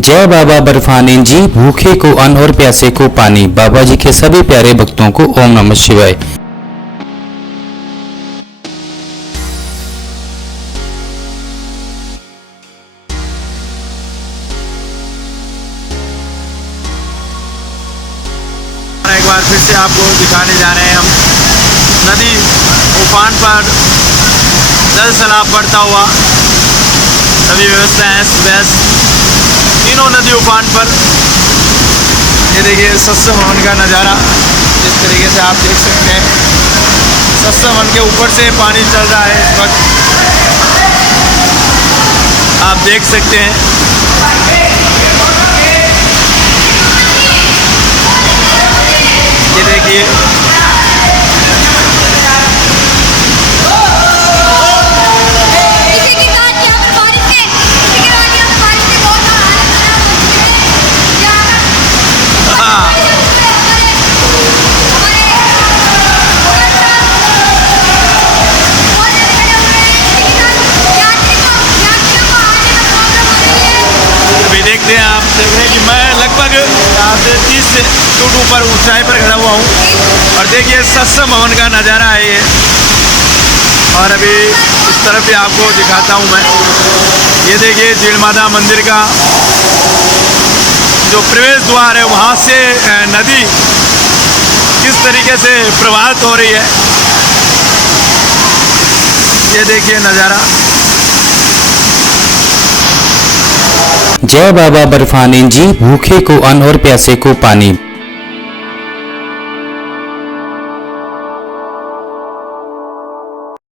जय बाबा बर्फानी जी, भूखे को अन्न और प्यासे को पानी। बाबा जी के सभी प्यारे भक्तों को ओम नमः शिवाय। एक बार फिर से आपको दिखाने जा रहे हैं हम नदी उफान पर जल सैलाब बढ़ता हुआ। सभी व्यवस्थाएं बेस तीनों नदी उफान पर। ये देखिए सत्संग भवन का नज़ारा इस तरीके से आप देख सकते हैं। सत्संग भवन के ऊपर से पानी चल रहा है इस वक्त, आप देख सकते हैं। ये देखिए देखते हैं, आप देख रहे हैं कि मैं लगभग 30 फुट ऊपर ऊंचाई पर खड़ा हुआ हूँ और देखिए सत्संग भवन का नज़ारा है ये। और अभी इस तरफ भी आपको दिखाता हूँ मैं। ये देखिए जीण माता मंदिर का जो प्रवेश द्वार है, वहाँ से नदी किस तरीके से प्रवाहित हो रही है, ये देखिए नज़ारा। जय बाबा बर्फानी जी, भूखे को अन्न और प्यासे को पानी।